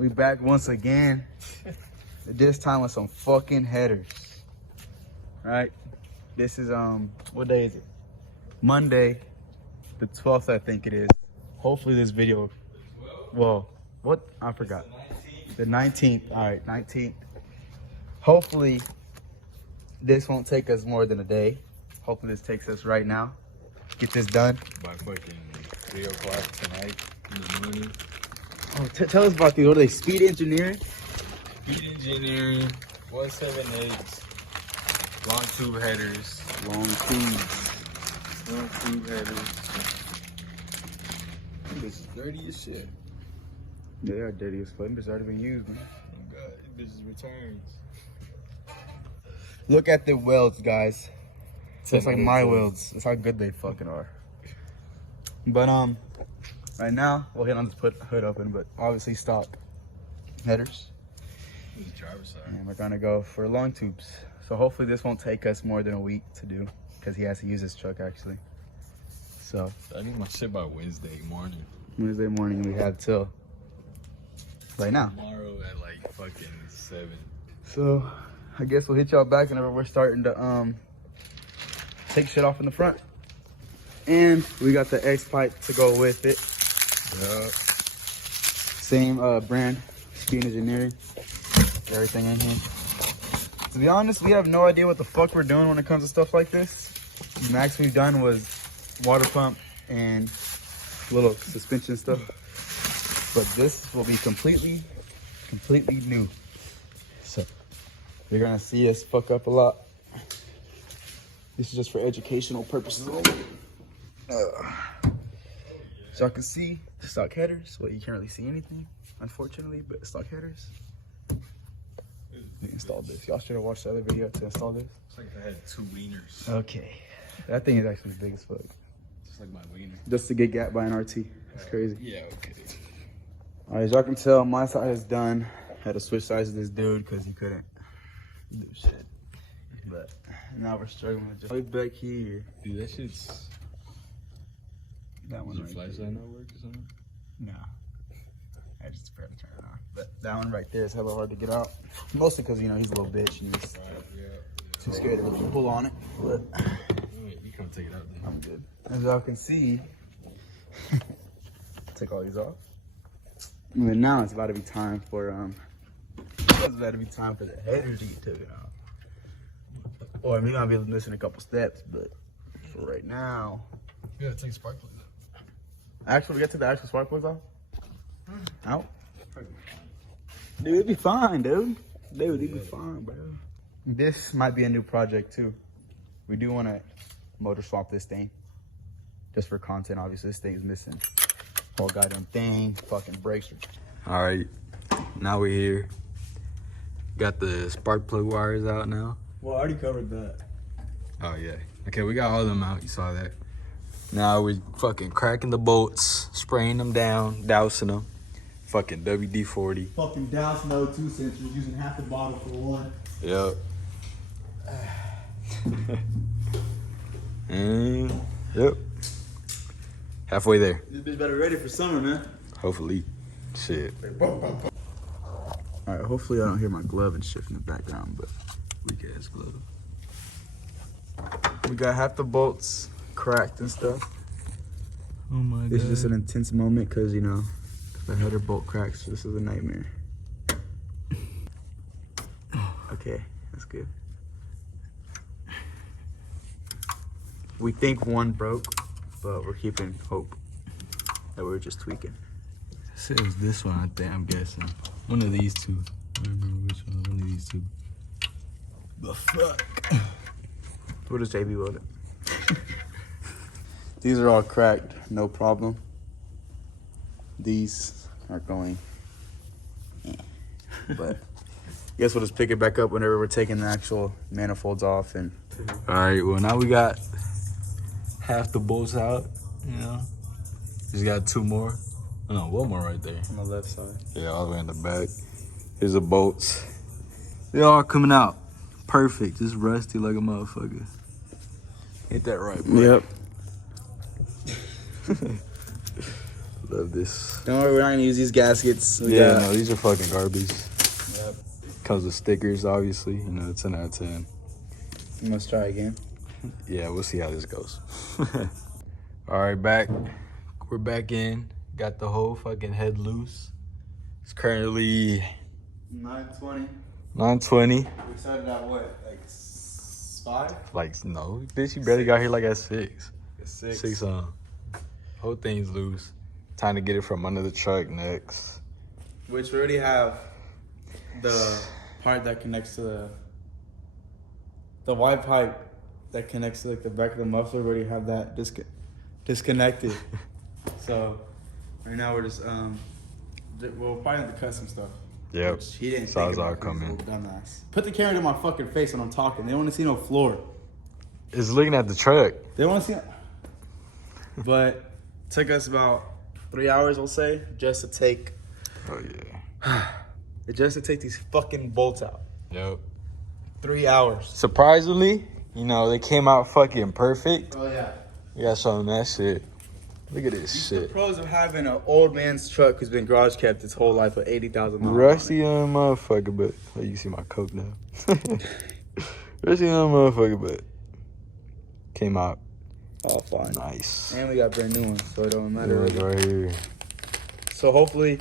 We back once again. This time with some fucking headers. Right? This is what day is it? Monday, the 12th, I think it is. Hopefully this video, well, what? I forgot. The 19th. All right, 19th. Hopefully this won't take us more than a day. Hopefully this takes us right now. Get this done by fucking 3 o'clock tonight in the morning. Oh, tell us about these. What are they? Speed engineering? Speed engineering, 178s, long tube headers. Long tubes. Long tube headers. This is dirty as shit. They are dirty as fuck. It's already been used, man. Oh god, this is returns. Look at the welds, guys. Just like my welds. welds. That's how good they fucking are. But right now we'll hit on this put hood open, but obviously stock headers. This is driver's side. And we're gonna go for long tubes. So hopefully this won't take us more than a week to do, because he has to use his truck actually. So I need my shit by Wednesday morning. Wednesday morning we have till right now. Tomorrow at like fucking 7. So I guess we'll hit y'all back whenever we're starting to take shit off in the front. And we got the X pipe to go with it. Same brand, Speed Engineering. Everything in here. To be honest, we have no idea what the fuck we're doing when it comes to stuff like this. The max we've done was water pump and little suspension stuff. But this will be completely new. So you're gonna see us fuck up a lot. This is just for educational purposes only. So I can see the stock headers. Well, you can't really see anything, unfortunately, but stock headers. We installed this. Y'all should have watched the other video to install this. It's like if I had 2 wieners. Okay. That thing is actually big as fuck. Just like my wiener. Just to get gapped by an RT. That's crazy. Yeah, okay. Alright, as y'all can tell, my side is done. Had to switch sides with this dude because he couldn't do shit. But now we're struggling with just right back here. Dude, that shit's... That one Does your right flashlight there. not work or something? No. I just forgot to turn it on. But that one right there is hella hard to get out. Mostly because, you know, he's a little bitch and he's too scared to pull on it. But You can't take it out then. I'm good. As y'all can see, take all these off. And then now it's about to be time for the header to get taken out. Or we might be missing a couple steps, but for right now. You gotta take spark plugs out. Actually, we got to the actual spark plugs off? Out? Dude, it'd be fine, dude. Dude, it'd be fine, bro. This might be a new project too. We do want to motor swap this thing. Just for content, obviously. This thing's missing. Whole goddamn thing. Fucking brakes. Alright, now we're here. Got the spark plug wires out now. Well, I already covered that. Oh yeah. Okay, we got all of them out. You saw that. Now we're fucking cracking the bolts, spraying them down, dousing them. Fucking WD-40. Fucking douse no 2 cents. We're using half the bottle for one. Yep. And yep. Halfway there. This bitch better ready for summer, man. Hopefully. Shit. Alright, hopefully I don't hear my glove and shit in the background, but Weak ass glove. we got half the bolts cracked and stuff. Oh my god. This is just an intense moment because, you know, the header bolt cracks. This is a nightmare. Okay, that's good. We think one broke, but we're keeping hope that we're just tweaking. This is this one, I think, I'm guessing. One of these two. I don't remember which one. One of these two. The fuck? We'll just JB weld it. These are all cracked, no problem. These are going, but I guess we'll just pick it back up whenever we're taking the actual manifolds off. And All right, well, now we got half the bolts out, you know. Just got 2 more. Oh, no, 1 more right there. on the left side. Yeah, all the way in the back. Here's the bolts. They all coming out perfect. Just rusty like a motherfucker. Hit that right, bro. Yep. Love this. Don't worry, we're not gonna use these gaskets. No, these are fucking garbage. Yep. Comes with stickers, obviously. You know, 10 out of 10. Let's try again. Yeah, we'll see how this goes. All right, back. We're back in. Got the whole fucking head loose. It's currently 9:20. 9:20. We started at what, like 5? Like, no, bitch, you barely got here like at 6. 6. 6 on. Whole thing's loose. Time to get it from under the truck next. Which we already have the part that connects to the white pipe that connects to like the back of the muffler. We already have that disconnected. So right now we're just we'll probably have to cut some stuff. Yep. Which he didn't Saws think about are 'cause he's a coming. little dumbass. Put the camera to my fucking face when I'm talking. They don't want to see no floor. It's looking at the truck. They want to see. But took us about 3 hours, we'll say, just to take. Oh, yeah. Just to take these fucking bolts out. Yep. 3 hours. Surprisingly, you know, they came out fucking perfect. Oh yeah. We gotta show them that shit. Look at this The shit. pros of having an old man's truck who's been garage kept his whole life with 80,000 miles. Rusty on motherfucker, but oh, you can see my coke now. Rusty on motherfucker, but came out All fine. nice. And we got brand new ones, so it don't Yeah, matter. right here. So hopefully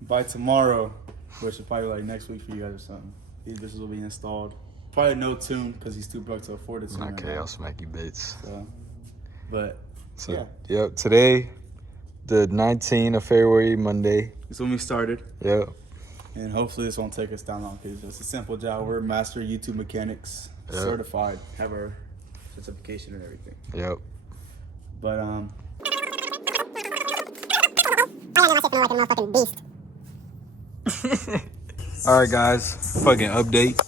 by tomorrow, which will probably like next week for you guys or something, these bitches will be installed. Probably no tune because he's too broke to afford a tune. right Okay, now. I'll smack you bits. So, but So, yeah, yep, today, the 19th of February, Monday. it's when we started. Yep. And hopefully this won't take us down long because it's a simple job. We're master YouTube mechanics, Yep. certified, have our certification and everything. Yep. But All right, guys. Fucking update.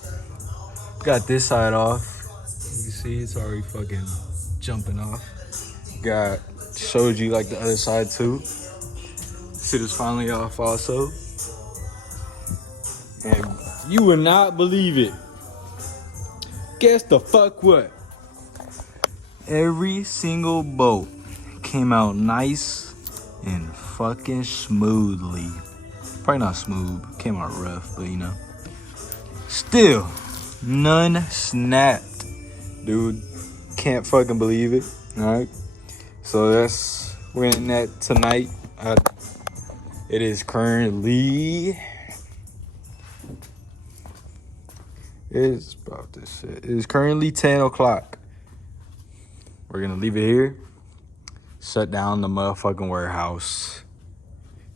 Got this side off. You can see it's already fucking jumping off. Got showed you like the other side too. Shit is finally off also. And you would not believe it. Guess the fuck what? Every single bolt came out nice and fucking smoothly. Probably not smooth, came out rough, but you know. Still, none snapped. Dude, can't fucking believe it. Alright. So we're in that tonight. It is currently, it's about this shit. It is currently 10 o'clock. We're gonna leave it here. Shut down the motherfucking warehouse.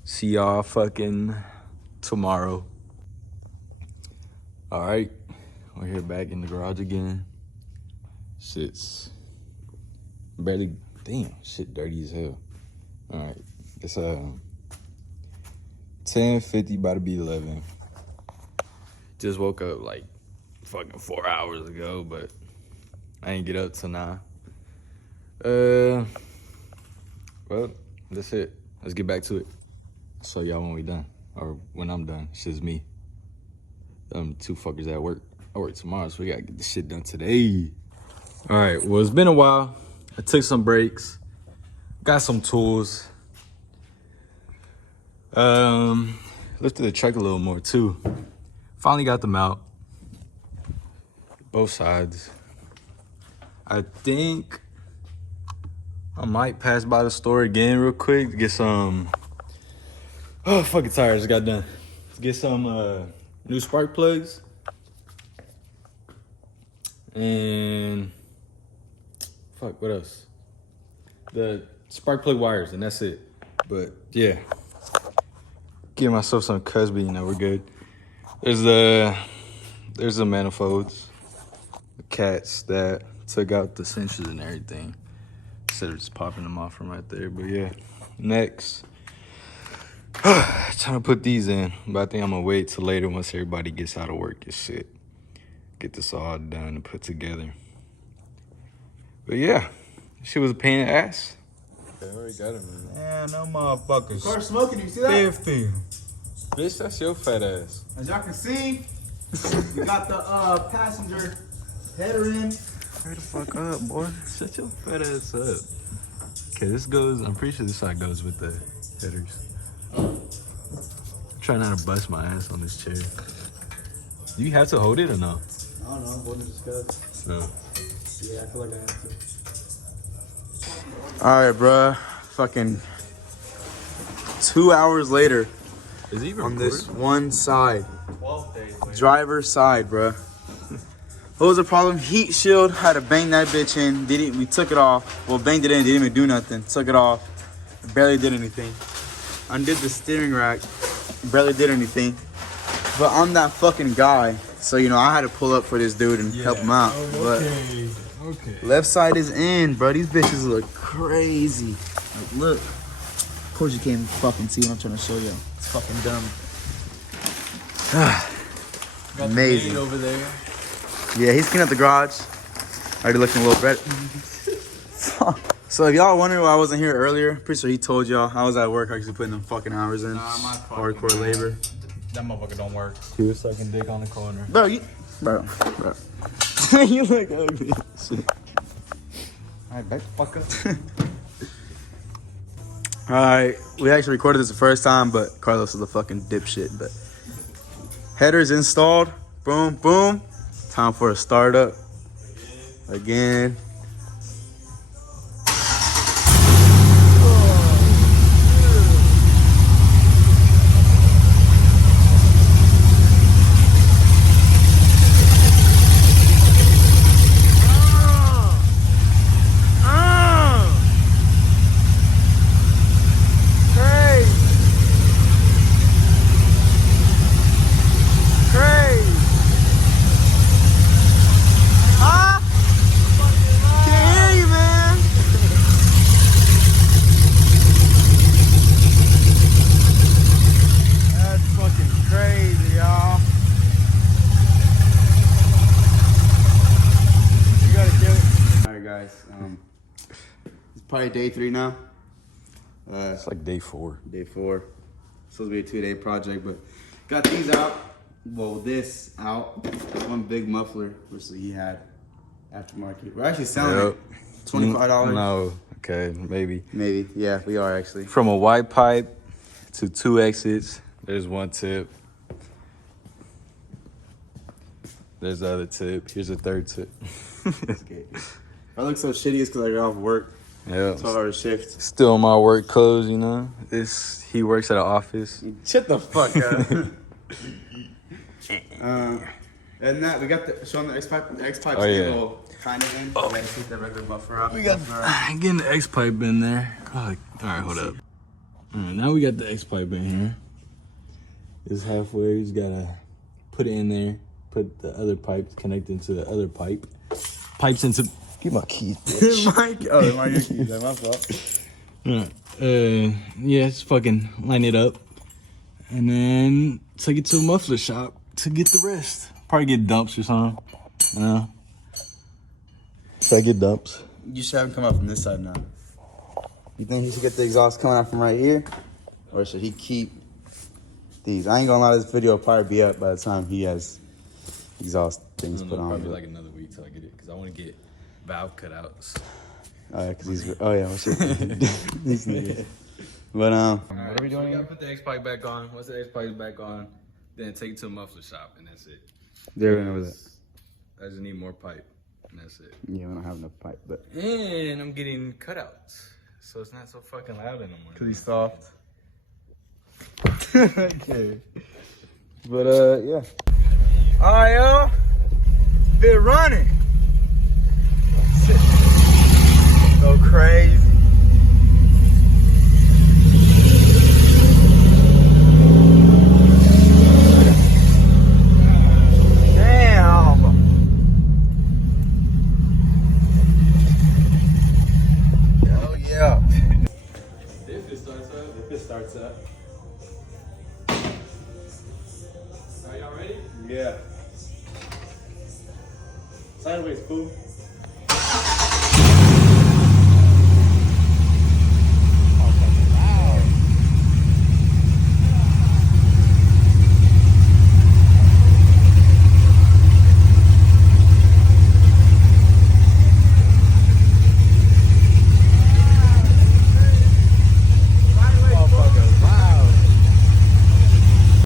See y'all fucking tomorrow. Alright. We're here back in the garage again. Shit's barely, damn, shit dirty as hell. Alright. It's 10:50, about to be 11. Just woke up like fucking 4 hours ago, but I ain't get up till now. Well, that's it. Let's get back to it. Show y'all when we done, or when I'm done. It's just me. Two fuckers at work. I work tomorrow, so we gotta get this shit done today. All right. Well, it's been a while. I took some breaks. Got some tools. Lifted the truck a little more too. Finally got them out. Both sides. I think I might pass by the store again real quick to get some. Oh, fucking tired. Just got done. To get some new spark plugs. And fuck, what else? The spark plug wires, and that's it. But yeah, give myself some cuts, but you know we're good. There's the manifolds, the cats that took out the sensors and everything. Instead of just popping them off from right there. But yeah, next, trying to put these in. But I think I'm gonna wait till later once everybody gets out of work and shit. Get this all done and put together. But yeah, shit was a pain in the ass. They already got him, man. Yeah, no motherfuckers. car smoking, you see that? 50. Bitch, that's your fat ass. As y'all can see, we got the passenger header in. Hurry the fuck up, boy. Shut your fat ass up. Okay, this goes. I'm pretty sure this side goes with the headers. I'm trying not to bust my ass on this chair. Do you have to hold it or no? I don't know. What to discuss? No. Yeah, I feel like I have to. All right, bruh. Fucking 2 hours later Is it even on this recorded? one side. 12 days later. Driver's side, bruh. What was the problem? Heat shield. Had to bang that bitch in. We took it off. Well, banged it in. Didn't even do nothing. Took it off. Barely did anything. Undid the steering rack. Barely did anything. But I'm that fucking guy. So, you know, I had to pull up for this dude and help him out. Okay. Left side is in, bro. These bitches look crazy. Like, look. Of course you can't fucking see what I'm trying to show you. It's fucking dumb. Amazing. Over there. Yeah, he's cleaning up the garage. Already looking a little better. So if y'all wondering why I wasn't here earlier, pretty sure he told y'all I was at work actually putting them fucking hours in. Nah, my hardcore labor. That motherfucker don't work. He was sucking dick on the corner. Bro, you look ugly. Alright, back the fuck up. Alright, we actually recorded this the first time, but Carlos is a fucking dipshit. But headers installed. Boom, boom. Time for a startup. Again. Probably day 3 now. It's like day 4. Day 4. Supposed to be a 2-day project, but got these out. Well, this out. One big muffler, which he had aftermarket. We're actually selling it. $25. No. Okay, maybe. Maybe. Yeah, we are actually. From a white pipe to 2 exits. There's 1 tip. There's the other tip. Here's a 3rd tip. Okay. I look so shitty is because I got off work. Yeah. 12-hour shift. Still in my work clothes, you know. He works at an office. Shut the fuck up. And that we got the showing the X pipe. The X pipe's kind of in. Oh. Let's take that regular buffer out. We got getting the X pipe in there. Oh, all right, hold up. All right, now we got the X pipe in here. It's halfway. You just gotta put it in there. Put the other pipe connected to the other pipe. Pipes into. Get my keys. Mike. Oh, my keys. That's my fault. Yeah, just fucking line it up. And then take it to a muffler shop to get the rest. Probably get dumps or something. You know? Should I get dumps? You should have him come out from this side now. You think he should get the exhaust coming out from right here? Or should he keep these? I ain't gonna lie, this video will probably be up by the time he has exhaust things put on. Probably like another week till I get it. Because I want to get valve cutouts. Cause he's what's it? These niggas. But what are we doing? We gotta put the X pipe back on. Once the X pipe is back on, then take it to a muffler shop, and that's it. There we go with it. I just need more pipe, and that's it. Yeah, we don't have enough pipe, but And I'm getting cutouts, so it's not so fucking loud anymore. cause he's soft. Okay. But yeah. All right, y'all. Been running. Go crazy. Damn. Hell yeah. If it starts up. Are y'all ready? Yeah. Sideways, fool.